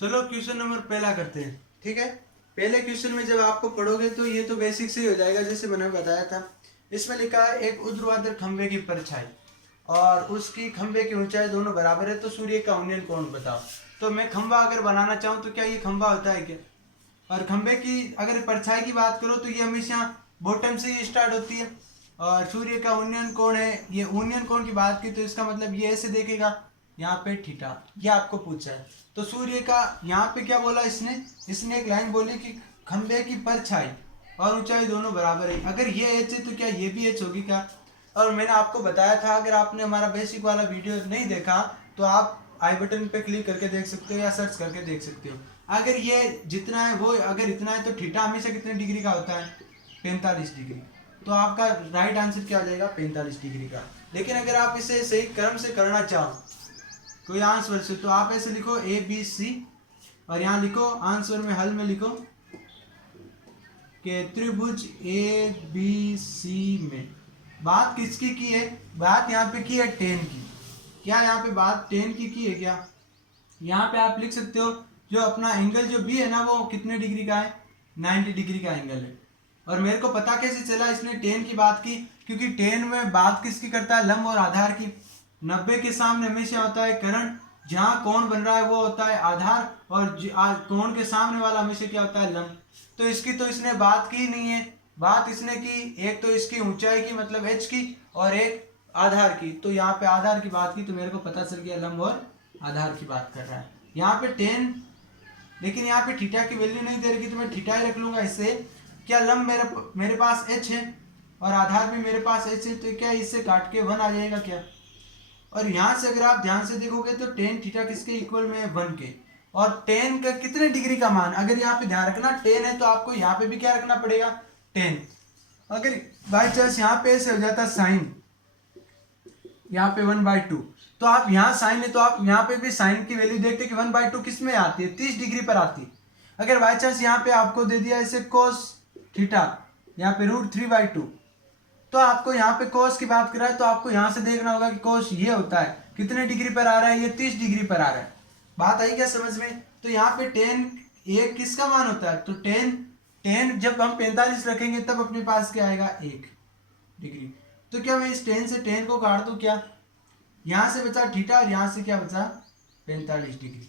चलो question number पहला करते हैं। ठीक है, पहले क्वेश्चन में जब आपको पढ़ोगे तो ये तो बेसिक से ही हो जाएगा, जैसे मैंने बताया था। इसमें लिखा है एक ऊर्ध्वाधर खंभे की परछाई और उसकी खंभे की ऊंचाई दोनों बराबर है, तो सूर्य का उन्नयन कोण बताओ। तो मैं खंभा अगर बनाना चाहूँ तो क्या ये खंभा होता है क्या? और खंभे की अगर परछाई की बात करो तो ये हमेशा बॉटम से ही स्टार्ट होती है। और सूर्य का उन्नयन कोण है, ये उन्नयन कोण की बात की तो इसका मतलब ये ऐसे देखेगा, यहाँ पे थीटा, ये आपको पूछा है। तो सूर्य का यहाँ पे क्या बोला इसने एक लाइन बोली कि खंभे की परछाई और ऊंचाई दोनों बराबर है। अगर ये एच है तो क्या ये भी एच होगी क्या? और मैंने आपको बताया था, अगर आपने हमारा बेसिक वाला वीडियो नहीं देखा तो आप आई बटन पे क्लिक करके देख सकते हो या सर्च करके देख सकते हो। अगर ये जितना है वो अगर इतना है तो थीटा हमेशा कितने डिग्री का होता है? 45 डिग्री। तो आपका राइट आंसर क्या हो जाएगा? 45 डिग्री का। लेकिन अगर आप इसे सही क्रम से करना चाहो कोई आंसर से, तो आप ऐसे लिखो ABC और यहाँ लिखो आंसर में हल में लिखो कि त्रिभुज ABC में बात किसकी की है? बात यहाँ पे की है टेन की। क्या यहाँ पे बात टेन की है क्या? यहाँ पे आप लिख सकते हो जो अपना एंगल जो बी है ना वो कितने डिग्री का है? 90 डिग्री का एंगल है। और मेरे को पता कैसे चला इसने टेन की बात की? क्योंकि टेन में बात किसकी करता है? लंब और आधार की। 90 के सामने हमेशा होता है कर्ण, जहाँ कोण बन रहा है वो होता है आधार, और कोण के सामने वाला हमेशा क्या होता है? लंब। तो इसकी तो इसने बात की नहीं है। बात इसने की एक तो इसकी ऊंचाई की मतलब एच की, और एक आधार की। तो यहाँ पे आधार की बात की तो मेरे को पता चल गया लंब और आधार की बात कर रहा है। यहाँ पे टेन, लेकिन यहाँ पे थीटा की वैल्यू नहीं दे रही तो मैं थीटा ही रख लूंगा। इससे क्या लंब मेरे पास एच है और आधार भी मेरे पास एच है, तो क्या इससे काट के 1 आ जाएगा क्या? और यहाँ से अगर आप ध्यान से देखोगे तो टेन थीटा किसके इक्वल में है? 1 के। और टेन का कितने डिग्री का मान, अगर यहाँ पे ध्यान रखना टेन है तो आपको यहाँ पे भी क्या रखना पड़ेगा? 10। अगर बाई चांस यहाँ पे ऐसे हो जाता साइन, यहाँ पे 1/2, तो आप यहाँ साइन है तो आप यहाँ पे भी साइन की वैल्यू देखते कि 1/2 किस में आती है? 30 डिग्री पर आती है। अगर बाई चांस यहाँ पे आपको दे दिया ऐसे कोस थीटा, यहाँ पे √3/2, तो आपको यहाँ पे कोस की बात कर रहा है तो आपको यहाँ से देखना होगा कि कोस ये होता है कितने डिग्री पर आ रहा है? ये 30 डिग्री पर आ रहा है। बात आई क्या समझ में? तो यहाँ पे टेन एक किसका मान होता है? तो टेन जब हम 45 रखेंगे तब अपने पास क्या आएगा? 1 डिग्री। तो क्या मैं इस टेन से टेन को काट दूं क्या? यहाँ से बचा थीटा और यहाँ से क्या बचा? 45 डिग्री।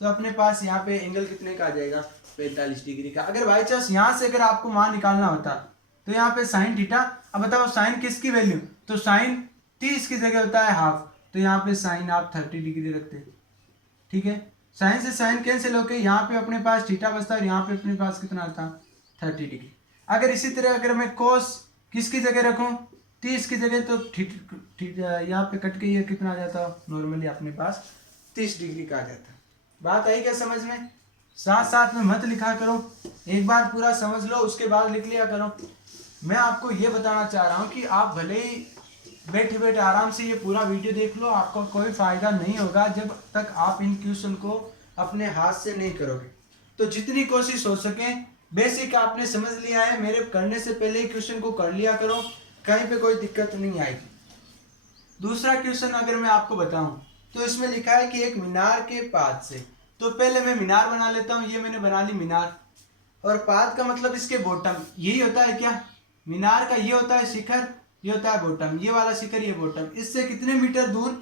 तो अपने पास यहाँ पे एंगल कितने का आ जाएगा? 45 डिग्री का। अगर बाई चांस यहाँ से अगर आपको मान निकालना होता तो यहाँ पे साइन थीटा, अब बताओ साइन किसकी वैल्यू? तो साइन 30 की जगह होता है हाफ, तो यहाँ पे साइन आप 30 डिग्री रखते हैं। ठीक है, साइन से साइन कैंसिल होकर यहाँ पे अपने पास थीटा बचता है और यहाँ पे अपने पास कितना आता? 30 डिग्री। अगर इसी तरह अगर मैं कोस किसकी जगह रखूँ? 30 की जगह, तो यहाँ पे कट के ये कितना आ जाता? नॉर्मली अपने पास 30 डिग्री का आ जाता। बात आई क्या समझ में? साथ साथ में मत लिखा करो, एक बार पूरा समझ लो उसके बाद लिख लिया करो। मैं आपको ये बताना चाह रहा हूँ कि आप भले ही बैठे बैठे आराम से ये पूरा वीडियो देख लो, आपको कोई फायदा नहीं होगा जब तक आप इन क्वेश्चन को अपने हाथ से नहीं करोगे। तो जितनी कोशिश हो सके बेसिक आपने समझ लिया है, मेरे करने से पहले ही क्वेश्चन को कर लिया करो, कहीं पे कोई दिक्कत नहीं आएगी। दूसरा क्वेश्चन अगर मैं आपको बताऊं तो इसमें लिखा है कि एक मीनार के पाद से, तो पहले मैं मीनार बना लेता हूं। ये मैंने बना ली मीनार, और पाद का मतलब इसके बॉटम, यही होता है क्या? मीनार का ये होता है शिखर, ये होता है बॉटम, ये वाला शिखर ये बॉटम। इससे कितने मीटर दूर?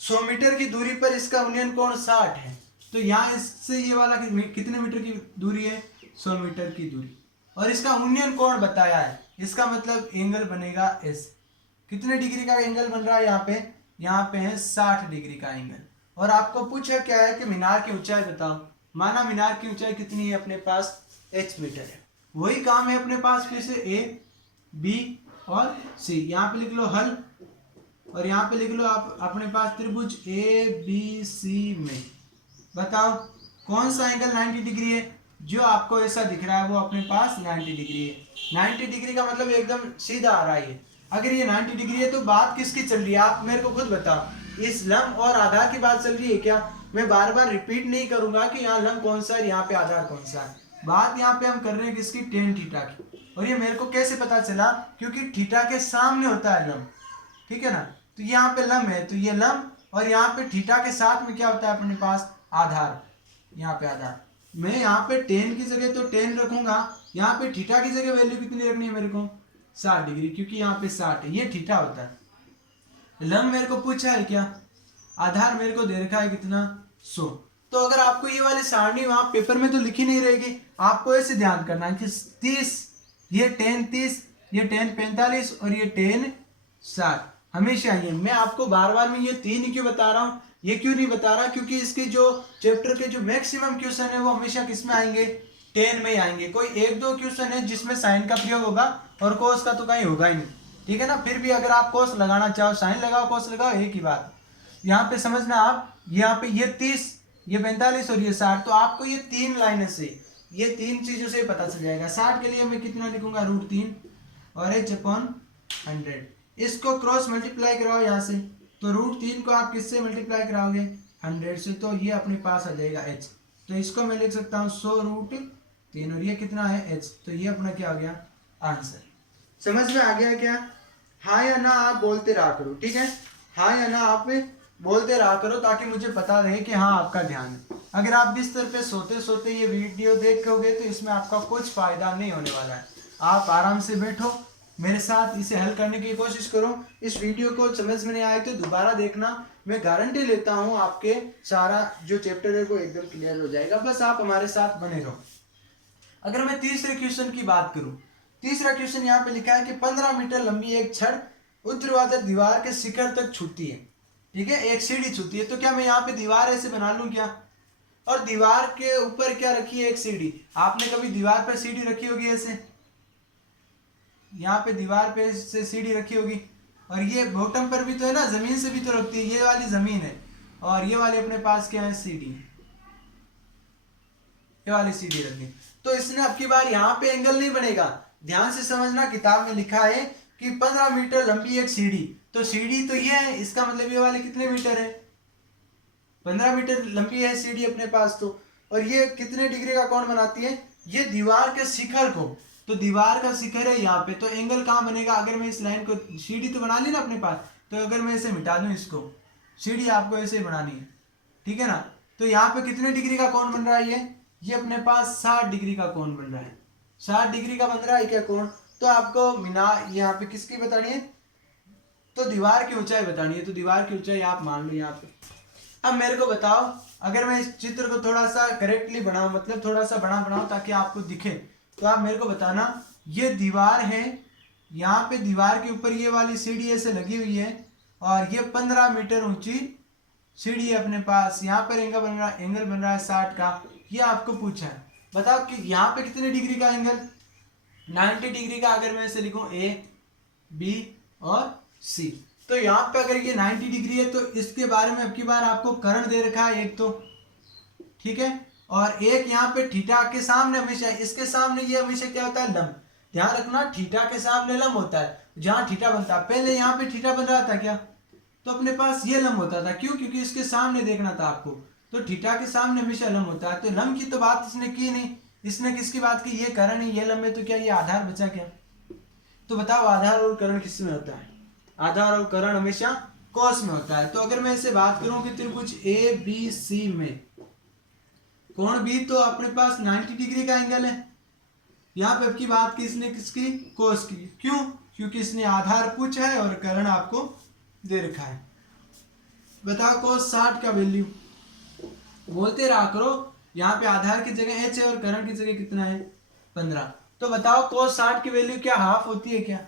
100 मीटर की दूरी पर इसका उन्नयन कोण 60 है। तो यहाँ इससे ये वाला कितने मीटर की दूरी है? 100 मीटर की दूरी। और इसका उन्नयन कोण बताया है, इसका मतलब एंगल बनेगा एस। कितने डिग्री का एंगल बन रहा है यहाँ पे? यहाँ पे है 60 डिग्री का एंगल। और आपको पूछा क्या है कि मीनार की ऊंचाई बताओ। माना मीनार की ऊंचाई कितनी है अपने पास? h मीटर है। वही काम है अपने पास फिर से A, B और C। यहाँ पे लिख लो हल, और यहाँ पे लिख लो आप अपने पास त्रिभुज ABC में बताओ कौन सा एंगल 90 डिग्री है? जो आपको ऐसा दिख रहा है वो अपने पास 90 डिग्री है। 90 डिग्री का मतलब एकदम सीधा आ रहा है। अगर ये 90 डिग्री है तो बात किसकी चल रही है? आप मेरे को खुद बताओ। इस लंब और आधार की बात चल रही है क्या? मैं बार बार रिपीट नहीं करूंगा कि यहाँ लंब कौन सा है, यहाँ पे आधार कौन सा है। बात यहाँ पे हम कर रहे हैं किसकी? टेन थीटा की। और ये मेरे को कैसे पता चला? क्योंकि थीटा के सामने होता है लंब, ठीक है ना। तो यहाँ पे लंब है तो ये लंब, और यहाँ पे थीटा के साथ में क्या होता है अपने पास? आधार। यहाँ पे आधार, मैं यहाँ पे टेन की जगह तो 10 रखूंगा, यहाँ पे थीटा की जगह वैल्यू कितनी रखनी है मेरे को 60 डिग्री, क्योंकि यहाँ पे 60 है, ये थीटा होता है। लंब मेरे को पूछा है क्या, आधार मेरे को दे रखा है कितना 100। तो अगर आपको ये वाली सारणी वहां पेपर में तो लिखी नहीं रहेगी, आपको ऐसे ध्यान करना है कि 30, ये 10 30, ये 10 45 और ये 10 60, हमेशा ये। मैं आपको बार बार में ये 3 ही क्यों बता रहा हूँ, ये क्यों नहीं बता रहा, क्योंकि इसके जो चैप्टर के जो मैक्सिमम क्वेश्चन है वो हमेशा किस में आएंगे 10 में ही आएंगे। कोई 1-2 क्वेश्चन है जिसमें साइन का प्रयोग होगा और कोस का तो कहीं होगा ही नहीं, ठीक है ना। फिर भी अगर आप कोस लगाना चाहो, साइन लगाओ कोस लगाओ, एक ही बात। यहाँ पे समझना आप, यहाँ पे ये 30, ये 45 और ये 60, तो आपको ये 3 लाइनें से, ये 3 चीजों से पता चल जाएगा। 60 के लिए मैं कितना लिखूंगा √3 और h/100, इसको क्रॉस मल्टीप्लाई कराओ यहाँ से, तो √3 को आप किससे मल्टीप्लाई कराओगे 100 से, तो ये अपने पास आ जाएगा h। तो इसको मैं लिख सकता हूँ 100√3 और ये कितना है h, तो ये अपना क्या आ गया आंसर। समझ में आ गया क्या? हाँ या ना आप बोलते रहा करो, ठीक है, हाँ या ना आप बोलते रहा करो ताकि मुझे पता रहे कि हाँ आपका ध्यान है। अगर आप बिस्तर पे सोते सोते ये वीडियो देखोगे तो इसमें आपका कुछ फायदा नहीं होने वाला है। आप आराम से बैठो, मेरे साथ इसे हल करने की कोशिश करो। इस वीडियो को समझ में नहीं आए तो दोबारा देखना, मैं गारंटी लेता हूँ आपके सारा जो चैप्टर है वो एकदम क्लियर हो जाएगा। बस आप हमारे साथ बने रहो। अगर मैं तीसरे क्वेश्चन की बात करूं, तीसरा क्वेश्चन यहाँ पे लिखा है कि 15 मीटर लंबी एक छड़ ऊर्ध्वाधर दीवार के शिखर तक छूती है, ठीक है, एक सीढ़ी छूती है। तो क्या मैं यहाँ पे दीवार ऐसे बना लूं क्या, और दीवार के ऊपर क्या रखी है एक सीढ़ी। आपने कभी दीवार पर सीढ़ी रखी होगी ऐसे, यहाँ पे दीवार पे से सीढ़ी रखी होगी, और ये बॉटम पर भी तो है ना, जमीन से भी तो रखती है। ये वाली जमीन है और ये वाली अपने पास क्या है सीढ़ी, ये वाली सीढ़ी रखनी। तो इसने अब की बार यहाँ पे एंगल नहीं बनेगा, ध्यान से समझना। किताब में लिखा है कि 15 मीटर लंबी एक सीढ़ी, तो सीढ़ी तो ये है, इसका मतलब ये वाली कितने मीटर है 15 मीटर लंबी है सीढ़ी अपने पास। तो और ये कितने डिग्री का कोण बनाती है, ये दीवार के शिखर को, तो दीवार का शिखर है यहाँ पे, तो एंगल कहाँ बनेगा। अगर मैं इस लाइन को, सीढ़ी तो बना ली ना अपने पास, तो अगर मैं इसे मिटा दूं, इसको सीढ़ी आपको ऐसे बनानी है, ठीक है ना। तो यहाँ पे कितने डिग्री का कोण बन रहा है, ये अपने पास 60 डिग्री का कोण बन रहा है। 60 डिग्री का बन रहा है क्या कोण। तो आपको मीनार यहाँ पे किसकी बतानी है, तो दीवार की ऊंचाई बतानी है। तो दीवार की ऊंचाई आप मान लो यहाँ पे। अब मेरे को बताओ, अगर मैं इस चित्र को थोड़ा सा करेक्टली बनाऊं, मतलब थोड़ा सा बड़ा बनाऊं ताकि आपको दिखे, तो आप मेरे को बताना, ये दीवार है, यहाँ पे दीवार के ऊपर ये वाली सीढ़ी ऐसे लगी हुई है, और ये 15 मीटर ऊंची सीढ़ी है अपने पास। यहाँ पर एंगल बन रहा है 60 का। ये आपको पूछा है, बताओ कि यहाँ पे कितने डिग्री का एंगल 90 डिग्री का। अगर मैं इसे लिखूं A B और C, तो यहाँ पे अगर ये 90 डिग्री है तो इसके बारे में अब की बार आपको कर्ण दे रखा है एक, तो ठीक है, और एक यहाँ पे थीटा के सामने हमेशा, इसके सामने ये हमेशा क्या होता है लंब। ध्यान रखना, थीटा के सामने लंब होता है, जहाँ थीटा बनता है। पहले यहाँ पे थीटा बन रहा था क्या, तो अपने पास ये लंब होता था, क्यों, क्योंकि इसके सामने देखना था आपको, तो थीटा के सामने हमेशा लंब होता है। तो लंब की तो बात इसने की नहीं, इसने किसकी बात की, ये कर्ण है, ये लंब है, तो क्या ये आधार बचा क्या। तो बताओ आधार और कर्ण किस में होता है, आधार और कर्ण हमेशा कोस में होता है। तो अगर मैं इससे बात करूं कि त्रिभुज ABC में कोण भी तो अपने पास 90 डिग्री का एंगल है। यहाँ पे अब की बात की इसने किसकी, कोस की, क्यों, क्योंकि इसने आधार पूछा है और कर्ण आपको दे रखा है। बताओ कोस 60 का वैल्यू, बोलते रहा करो। यहाँ पे आधार की जगह h है और कर्ण की जगह कितना है 15। तो बताओ कोस 60 की वैल्यू क्या हाफ होती है क्या,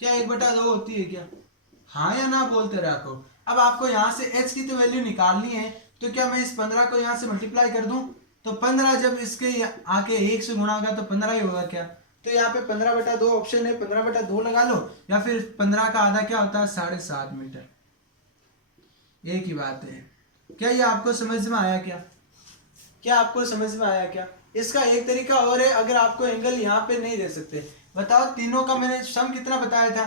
क्या 1/2 होती है क्या, हाँ या ना बोलते रहा करो। अब आपको यहाँ से h की तो वैल्यू निकालनी है, तो क्या मैं इस 15 को यहाँ से मल्टीप्लाई कर दूं, तो 15 जब इसके आके 1 से गुणा होगा तो 15 ही होगा क्या। तो यहाँ पे 15/2 ऑप्शन है, 15/2 लगा लो, या फिर 15 का आधा क्या होता है 7.5 मीटर, एक ही बात है। क्या ये आपको समझ में आया क्या, क्या आपको समझ में आया क्या। इसका एक तरीका और है, अगर आपको एंगल यहाँ पे नहीं दे सकते, बताओ तीनों का मैंने सम कितना बताया था,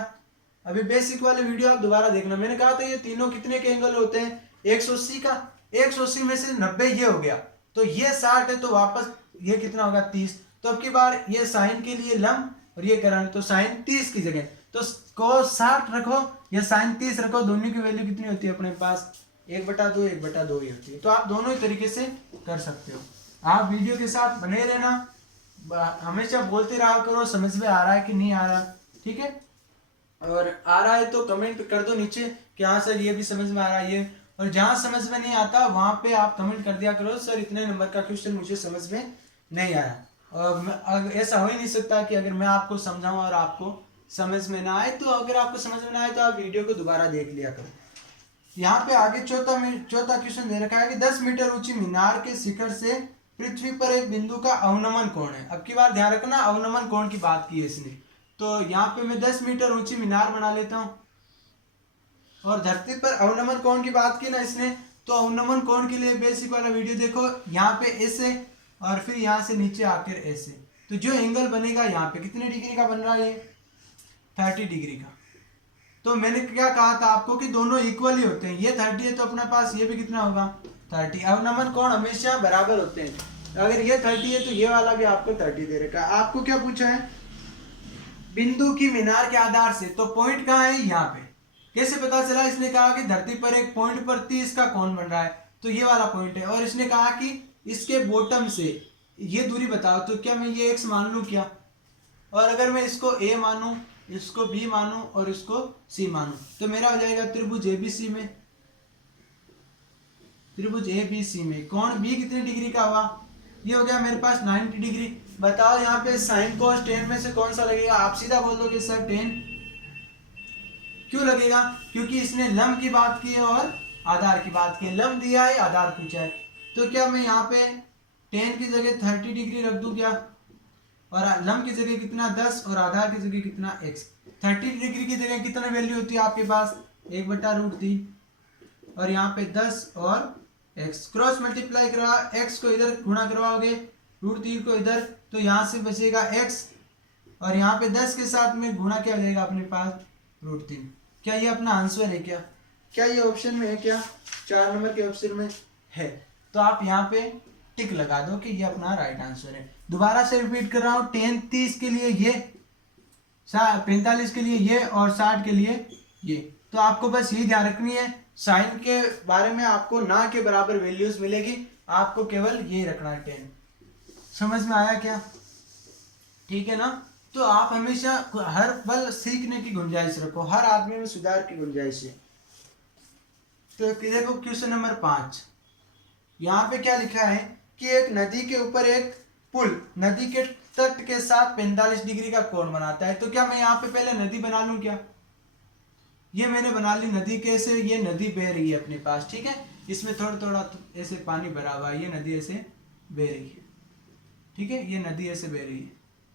अभी बेसिक वाले वीडियो आप दोबारा देखना। मैंने कहा था ये तीनों कितने के एंगल होते हैं 180 का, 180 में से 90 ये हो गया, तो ये 60 है, तो वापस ये कितना होगा 30। तो अब की बार ये साइन के लिए लंब और ये कर्ण, तो साइन 30 की जगह तो cos 60 रखो या साइन 30 रखो, दोनों की वैल्यू कितनी होती है अपने पास 1/2 1/2 ही होती है। तो आप दोनों ही तरीके से कर सकते हो। आप वीडियो के साथ बने रहना, हमेशा बोलते रहा करो समझ में आ रहा है कि नहीं आ रहा, ठीक है। और आ रहा है तो कमेंट कर दो नीचे कि हाँ सर ये भी समझ में आ रहा है ये, और जहाँ समझ में नहीं आता वहाँ पे आप कमेंट कर दिया करो सर इतने नंबर का क्वेश्चन मुझे समझ में नहीं आया। और ऐसा हो ही नहीं सकता कि अगर मैं आपको समझाऊं और आपको समझ में ना आए, तो अगर आपको समझ में ना आए तो आप वीडियो को दोबारा देख लिया करो। यहाँ पे आगे चौथा क्वेश्चन दे रखा है कि 10 मीटर ऊंची मीनार के शिखर से पृथ्वी पर एक बिंदु का अवनमन कोण है। अब की बार ध्यान रखना, अवनमन कोण की बात की है इसने। तो यहाँ पे मैं 10 मीटर ऊंची मीनार बना लेता हूँ, और धरती पर अवनमन कोण की बात की ना इसने, तो अवनमन कोण के लिए बेसिक वाला वीडियो देखो। यहाँ पे ऐसे और फिर यहाँ से नीचे आकर ऐसे, तो जो एंगल बनेगा यहाँ पे कितने डिग्री का बन रहा है, ये 30 डिग्री का। तो मैंने क्या कहा था आपको कि दोनों इक्वल ही होते हैं, ये 30 है तो अपने पास ये भी कितना होगा 30। अवनमन कोण हमेशा बराबर होते हैं, अगर ये 30 है तो ये वाला भी आपको 30 दे रखा है। आपको क्या पूछा है, बिंदु की मीनार के आधार से, तो पॉइंट कहाँ है यहाँ पे, कैसे पता चला, इसने कहा कि धरती पर एक पॉइंट पर 30 का कोण बन रहा है, तो ये वाला पॉइंट है। और इसने कहा कि इसके बॉटम से ये दूरी बताओ, तो क्या मैं ये x मान लूं क्या, और अगर मैं इसको a मानूं, इसको b मानूं और इसको c मानूं, तो मेरा हो जाएगा त्रिभुज ABC में, त्रिभुज ABC में कोण b कितने डिग्री का हुआ, ये हो गया मेरे पास 90 डिग्री। बताओ यहाँ पे साइन कोस टेन में से कौन सा लगेगा, आप सीधा बोल दोगे सर 10। क्यों लगेगा, क्योंकि इसने लंब की बात की है और आधार की बात की है, लंब दिया है आधार पूछा है। तो क्या मैं यहाँ पे 10 की जगह 30 डिग्री रख दूं क्या, और लंब की जगह कितना 10 और आधार की जगह कितना x। 30 डिग्री की जगह कितना वैल्यू होती है आपके पास 1/√3, और यहाँ पे 10 और x क्रॉस मल्टीप्लाई करवा, x को इधर गुणा करवाओगे √3 को इधर, तो यहाँ से बचेगा x, और यहाँ पे 10 के साथ में गुणा क्या हो जाएगा अपने पास √3। क्या ये अपना आंसर है क्या, क्या ये ऑप्शन में है क्या, 4 नंबर के ऑप्शन में है, तो आप यहाँ पे टिक लगा दो कि ये अपना राइट आंसर है। दोबारा से रिपीट कर रहा हूँ, 30 के लिए ये, 45 के लिए ये, और 60 के लिए ये। तो आपको बस ये ध्यान रखनी है, साइन के बारे में आपको ना के बराबर वैल्यूज मिलेगी, आपको केवल ये रखना है 10। समझ में आया क्या, ठीक है ना। तो आप हमेशा हर पल सीखने की गुंजाइश रखो, हर आदमी में सुधार की गुंजाइश है। तो देखो क्वेश्चन नंबर 5, यहाँ पे क्या लिखा है कि एक नदी के ऊपर एक पुल नदी के तट के साथ 45 डिग्री का कोण बनाता है। तो क्या मैं यहाँ पे पहले नदी बना लूं क्या, ये मैंने बना ली नदी, कैसे, ये नदी बह रही है अपने पास, ठीक है, इसमें थोड़ा थोड़ा ऐसे पानी भरा हुआ है, ये नदी ऐसे बह रही है, ठीक है, ये नदी ऐसे बह रही है।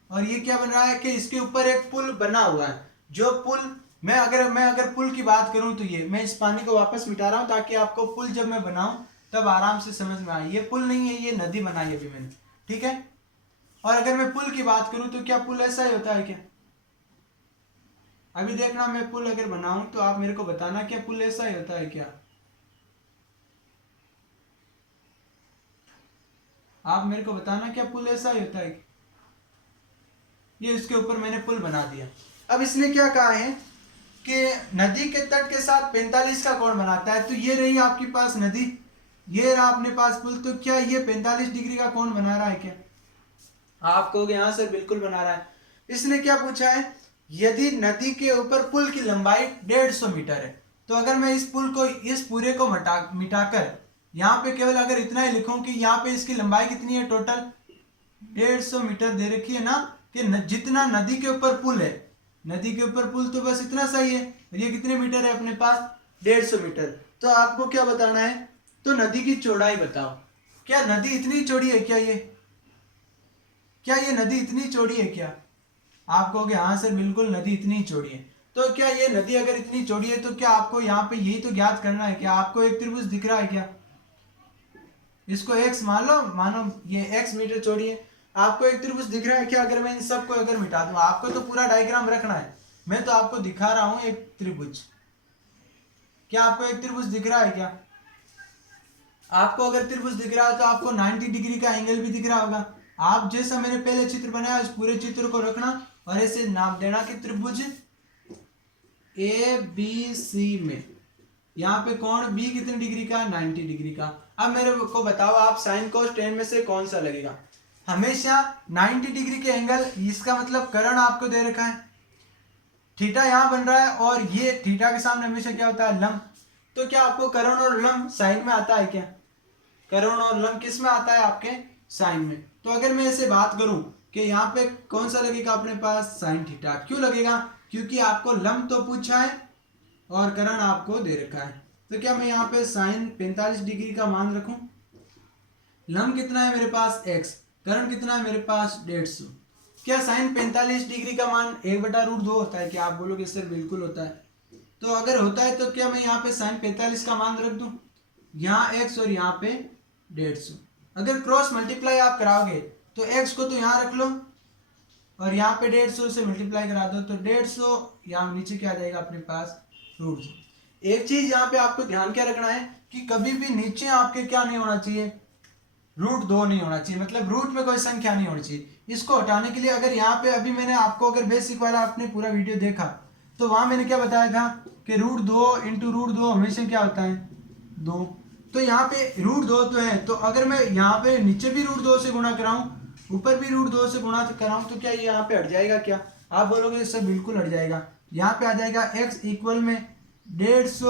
और ये क्या बन रहा है कि इसके ऊपर एक पुल बना हुआ है, जो पुल मैं अगर पुल की बात करूं तो ये मैं इस पानी को वापस मिटा रहा हूं ताकि आपको पुल जब मैं बनाऊं तब आराम से समझ में आए। ये पुल नहीं है, ये नदी बनाई अभी मैंने, ठीक है। और अगर मैं पुल की बात करूं तो क्या पुल ऐसा ही होता है क्या, अभी देखना, मैं पुल अगर बनाऊं तो आप मेरे को बताना क्या पुल ऐसा ही होता है क्या, आप मेरे को बताना क्या पुल ऐसा ही होता है। ये इसके ऊपर मैंने पुल बना दिया। अब इसने क्या कहा है कि नदी के तट के साथ 45 का कोण बनाता है, तो ये रही आपके पास नदी, ये रहा अपने पास पुल, तो क्या ये 45 डिग्री का कोण बना रहा है क्या, आप कहोगे हाँ सर बिल्कुल बना रहा है। इसने क्या पूछा है, यदि नदी के ऊपर पुल की लंबाई 150 मीटर है, तो अगर मैं इस पुल को, इस पूरे को मिटाकर यहाँ पे केवल अगर इतना ही लिखूं कि यहाँ पे इसकी लंबाई कितनी है, टोटल 150 मीटर दे रखी है ना, कि जितना नदी के ऊपर पुल है, नदी के ऊपर पुल तो बस इतना सही है, ये कितने मीटर है अपने पास 150 मीटर। तो आपको क्या बताना है, तो नदी की चौड़ाई बताओ, क्या नदी इतनी चौड़ी है क्या, क्या ये नदी इतनी चौड़ी है क्या, आप कहोगे हाँ सर बिल्कुल नदी इतनी चौड़ी है। तो क्या ये नदी अगर इतनी चौड़ी है तो क्या आपको यहाँ पे यही तो ज्ञात करना है, क्या आपको एक त्रिभुज दिख रहा है क्या, इसको x मान लो, मानो ये x मीटर चौड़ी है, आपको एक त्रिभुज दिख रहा है क्या, अगर मैं इन सबको अगर मिटा दूं, आपको तो पूरा डायग्राम रखना है, मैं तो आपको दिखा रहा हूं एक त्रिभुज, क्या आपको एक त्रिभुज दिख रहा है क्या, आपको अगर त्रिभुज दिख रहा है तो आपको 90 डिग्री का एंगल भी दिख रहा होगा। आप जैसा मैंने पहले चित्र बनाया उस पूरे चित्र को रखना और ऐसे नाप देना कि त्रिभुज ABC में यहाँ पे कोण बी कितने डिग्री का, 90 डिग्री का। अब मेरे को बताओ आप साइन कोस टेन में से कौन सा लगेगा। हमेशा 90 डिग्री के एंगल, इसका मतलब करण आपको दे रखा है, थीटा यहाँ बन रहा है और ये थीटा के सामने हमेशा क्या होता है, लंब। तो क्या आपको करण और लंब साइन में आता है क्या? करण और लंब किस में आता है, आपके साइन में। तो अगर मैं ऐसे बात करूं कि यहाँ पे कौन सा लगेगा अपने पास, साइन थीटा। क्यों लगेगा? क्योंकि आपको लंब तो पूछा है और करण आपको दे रखा है। तो क्या मैं यहाँ पे साइन 45 डिग्री का मान रखूं? लंब कितना है मेरे पास, x, करण कितना है मेरे पास, 150। क्या साइन 45 डिग्री का मान 1/√2 होता है? क्या आप बोलोगे सर बिल्कुल होता है। तो अगर होता है तो क्या मैं यहाँ पे साइन 45 का मान रख दूं, यहाँ x और यहाँ पे 150। अगर क्रॉस मल्टीप्लाई आप कराओगे तो x को तो यहाँ रख लो और यहाँ पे 150 से मल्टीप्लाई करा दो, तो 150 यहाँ नीचे क्या आ जाएगा अपने पास, √2। एक चीज यहाँ पे आपको ध्यान क्या रखना है कि कभी भी नीचे आपके क्या नहीं होना चाहिए, √2 नहीं होना चाहिए, मतलब रूट में कोई संख्या नहीं होनी चाहिए। इसको हटाने के लिए अगर यहाँ पे अभी मैंने आपको, अगर बेसिक वाला आपने पूरा वीडियो देखा तो वहां मैंने क्या बताया था कि √2 इंटू √2 हमेशा क्या होता है, 2। तो यहाँ पे √2 तो है, तो अगर मैं यहाँ पे नीचे भी √2 से गुणा कराऊं, ऊपर भी √2 से गुणा कराऊं, तो क्या ये यहाँ पे हट जाएगा क्या? आप बोलोगे सर बिल्कुल हट जाएगा। यहाँ पे आ जाएगा x इक्वल में 150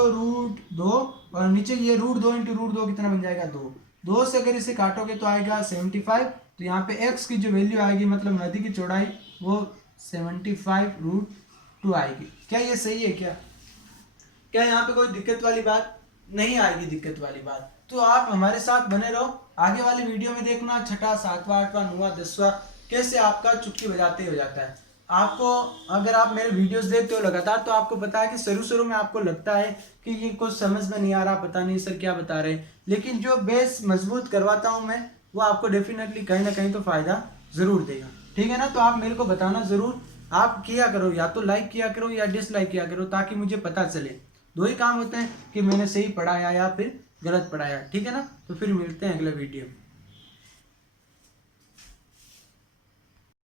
√2 और नीचे ये √2 इंटू √2 कितना बन जाएगा, 2 से अगर इसे काटोगे तो आएगा 75। तो यहाँ पे x की जो वैल्यू आएगी, मतलब नदी की चौड़ाई, वो 75√2 आएगी। क्या ये सही है क्या यहाँ पे कोई दिक्कत वाली बात नहीं आएगी? दिक्कत वाली बात तो आप हमारे साथ बने रहो, आगे वाली वीडियो में देखना छठा, सातवां, आठवां, 9वां, 10वां कैसे आपका चुटकी बजाते हो जाता है। आपको अगर आप मेरे वीडियोस देखते हो लगातार तो आपको पता है कि शुरू में आपको लगता है कि ये कुछ समझ में नहीं आ रहा, पता नहीं सर क्या बता रहे, लेकिन जो बेस मजबूत करवाता हूँ मैं, वो आपको डेफिनेटली कहीं ना कहीं तो फायदा जरूर देगा। ठीक है ना? तो आप मेरे को बताना जरूर, आप किया करो, या तो लाइक किया करो या डिसलाइक किया करो, ताकि मुझे पता चले। 2 ही काम होते हैं कि मैंने सही पढ़ाया या फिर गलत पढ़ाया। ठीक है ना? तो फिर मिलते हैं अगले वीडियो में।